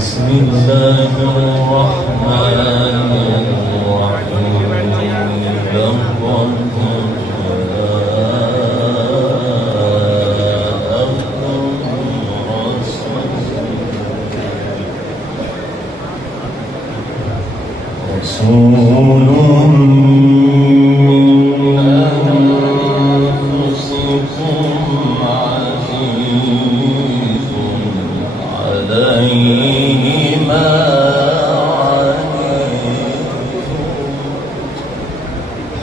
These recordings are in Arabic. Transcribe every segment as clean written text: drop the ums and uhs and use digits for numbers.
بسم الله الرحمن الرحيم. رسول من أنفسكم عزيز عليه ما عنتم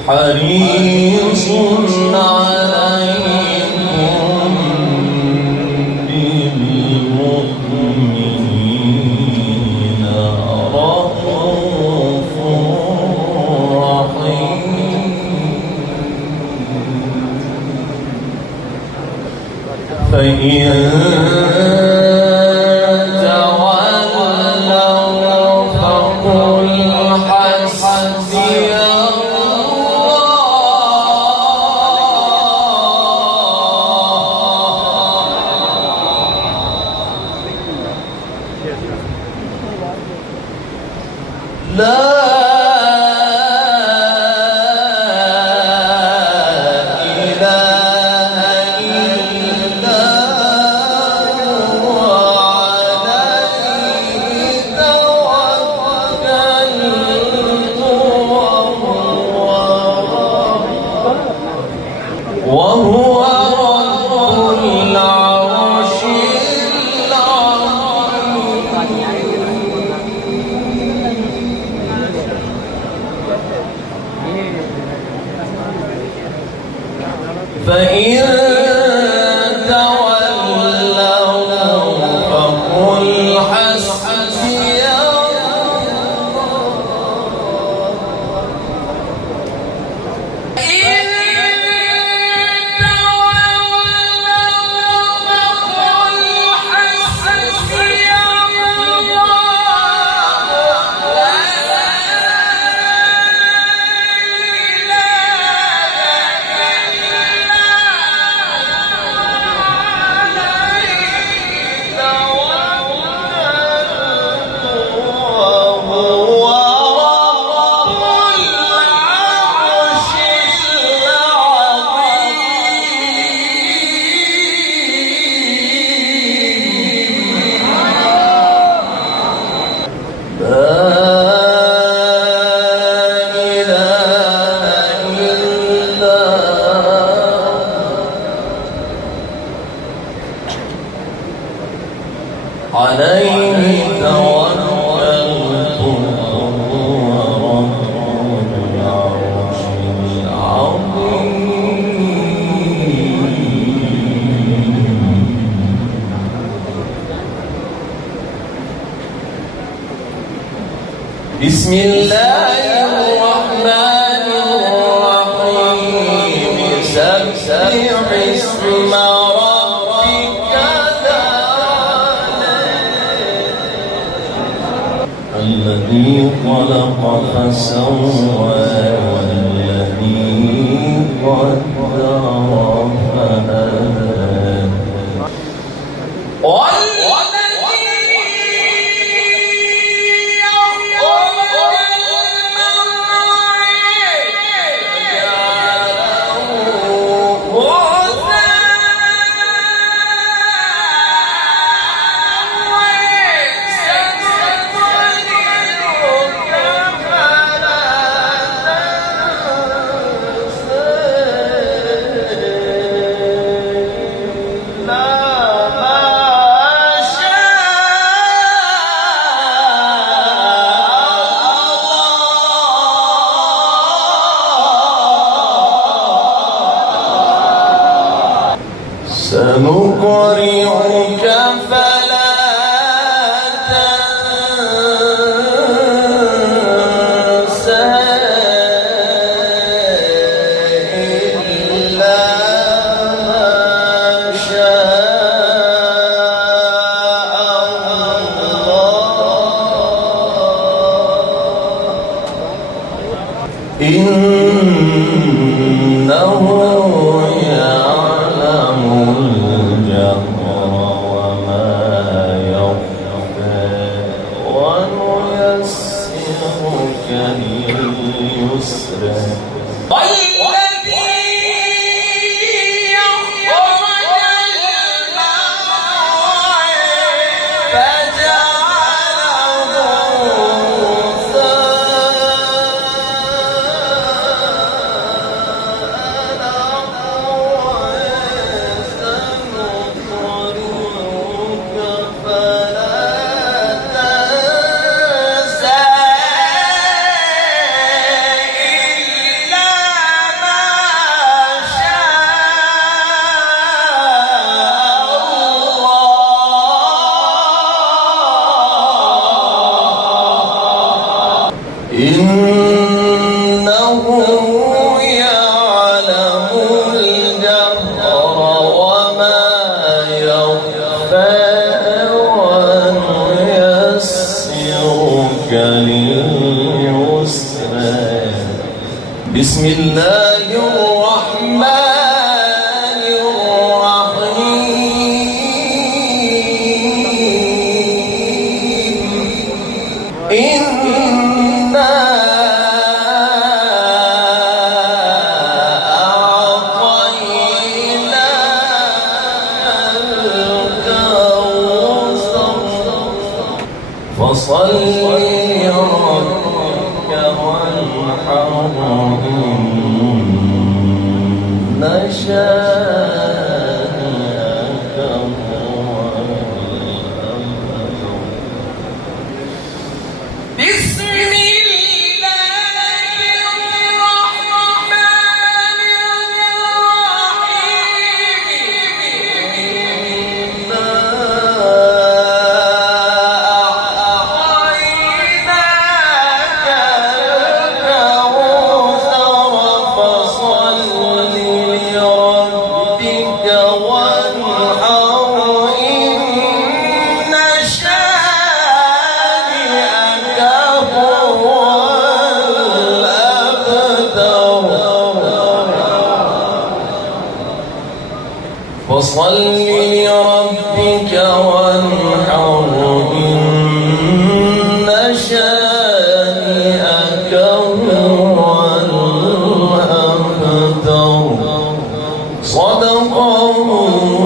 حريص عليكم بالمؤمنين رؤوف رحيم. فإن تولوا فقل حسبي لا إله إلا هو عليه توكلت وهو رب العرش فإن تولوا فقل حسبي عليه توكلت وهو رب العرش العظيم. بسم الله الرحمن الرحيم. سبح اسم الذي خلق فسوى والذي قدر فهدى سنقرئك فلا تنسى إلا ما شاء الله إنه يعلم الجهر وما يخفى بسم الله الرحمن الرحيم إنا أعطيناك الكوثر فصل لربك وانحر إن شانئك هو الأبتر بسم الله الرحمن الرحيم أعطيناك الكوثر فصل لربك وانحر إن شانئك هو الأبتر فصل لربك وانحر إن شانئك هو الأبتر صدق الله